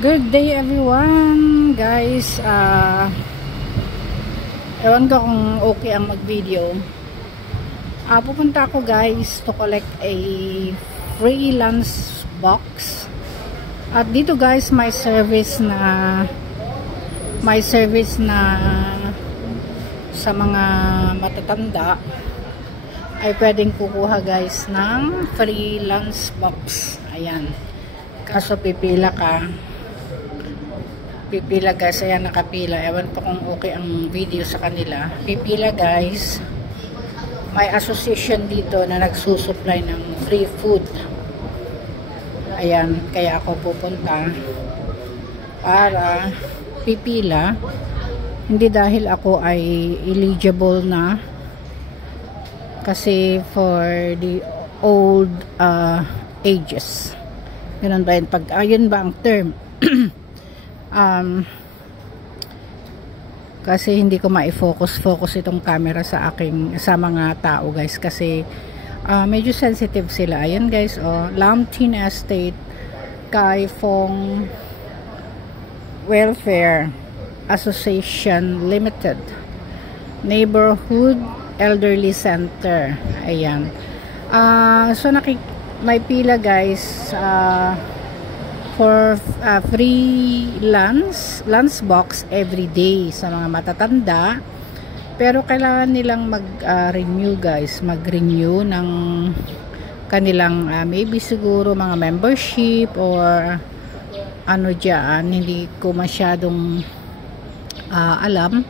Good day everyone guys. Ewan ko kung okay ang mag video. Pupunta ako guys to collect a free lunch box. At dito guys may service na sa mga matatanda ay pwedeng kukuha guys ng free lunch box. Ayan, kaso pipila guys. Ayan, nakapila. Ewan ko kung okay ang video sa kanila. Pipila guys. May association dito na nagsusupply ng free food. Ayan, kaya ako pupunta para pipila. Hindi dahil ako ay eligible na, kasi for the old ages. Ganun ba yun? Ayun ba ang term? Kasi hindi ko ma-focus itong camera sa mga tao guys, kasi medyo sensitive sila. Ayan guys, Lam Tin Estate Kai Phong Welfare Association Limited Neighborhood Elderly Center. Ayan, so may pila guys for free lunch box every day sa mga matatanda, pero kailangan nilang mag-renew guys, mag-renew ng kanilang maybe siguro mga membership or ano dyan, hindi ko masyadong alam.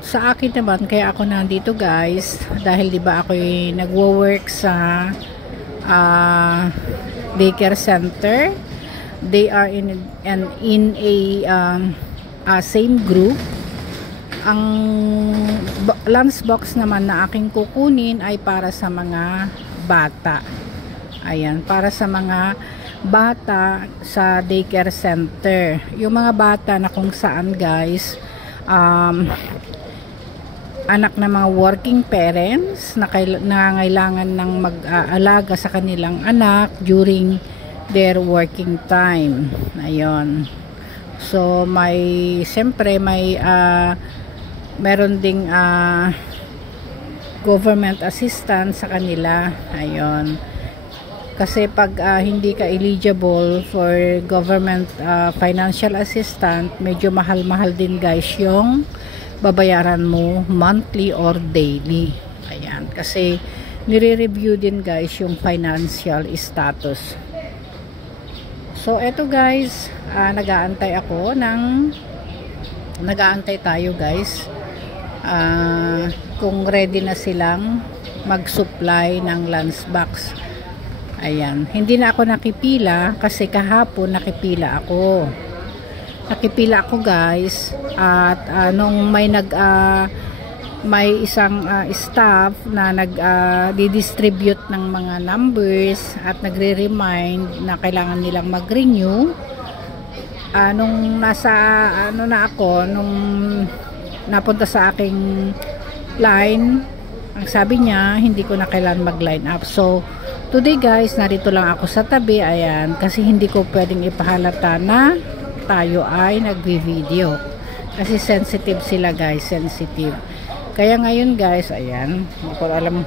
Sa akin naman, kaya ako nandito guys, dahil diba ako'y nagwo-work sa daycare center. They are in a same group. Ang lunch box naman na aking kukunin ay para sa mga bata. Ayan, para sa mga bata sa daycare center. Yung mga bata na kung saan guys, anak ng mga working parents na nangangailangan ng mag-aalaga sa kanilang anak during their working time. Ayun. So siyempre meron ding government assistance sa kanila. Ayun. Kasi pag hindi ka eligible for government financial assistance, medyo mahal-mahal din guys yung babayaran mo monthly or daily. Ayan, kasi nire-review din guys yung financial status. So eto guys, nag-aantay tayo guys, kung ready na silang mag-supply ng lunch box. Ayan, hindi na ako nakipila kasi kahapon nakipila ako guys, at nung may isang staff na di-distribute ng mga numbers at nagre-remind na kailangan nilang mag-renew, nung nung napunta sa aking line, ang sabi niya hindi ko na kailangan mag-line up. So today guys, narito lang ako sa tabi. Ayan, kasi hindi ko pwedeng ipahalata na tayo ay nagvi-video, kasi sensitive sila guys, sensitive. Kaya ngayon guys, ayan, hindi ko alam.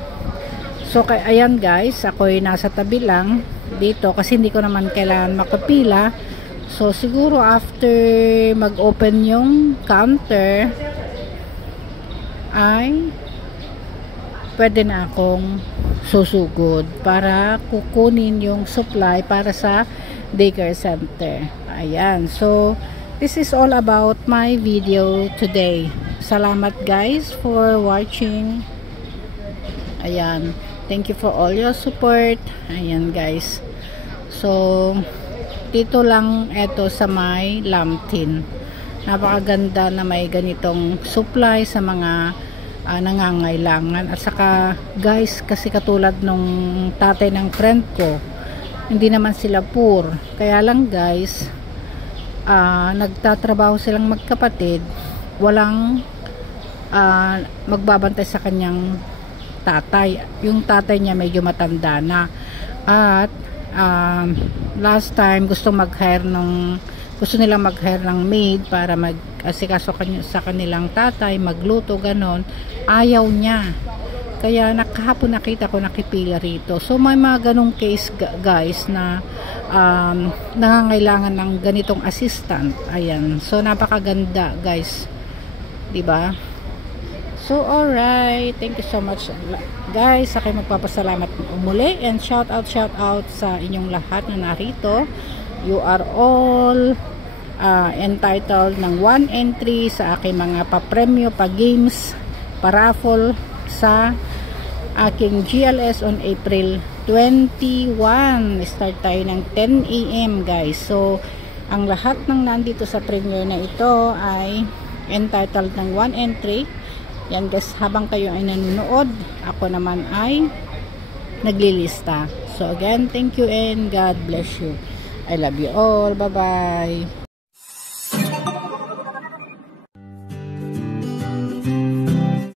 So ayan guys, ako'y nasa tabi lang dito kasi hindi ko naman kailangan makapila. So siguro after mag-open yung counter ay pwede na akong susugod para kukunin yung supply para sa daycare center. Ayan, so this is all about my video today. Salamat guys for watching. Ayan, thank you for all your support. Ayan guys, so dito lang eto sa may Lam Tin. Napakaganda na may ganitong supply sa mga nangangailangan. At saka guys, kasi katulad nung tatay ng friend ko, hindi naman sila poor, kaya lang guys, nagtatrabaho silang magkapatid, walang magbabantay sa kanyang tatay. Yung tatay niya medyo matanda na, at last time gusto nilang mag-hire ng maid para mag-asikaso sa kanilang tatay, magluto, ganon. Ayaw niya. Kaya kahapon nakita ko nakipila rito. So may mga ganong case guys na nangangailangan ng ganitong assistant. Ayan. So napakaganda guys. 'Di ba? So alright. Thank you so much guys. Sa kayo magpapasalamat muli, and shout out sa inyong lahat na narito. You are all entitled ng 1 entry sa aking mga pa-premyo, pa-games, pa-raffle sa aking GLS on April 21. Start tayo ng 10 AM guys. So ang lahat ng nandito sa premiere na ito ay entitled ng 1 entry. Yan guys, habang kayo ay nanonood, ako naman ay naglilista. So again, thank you and God bless you. I love you all. Bye bye.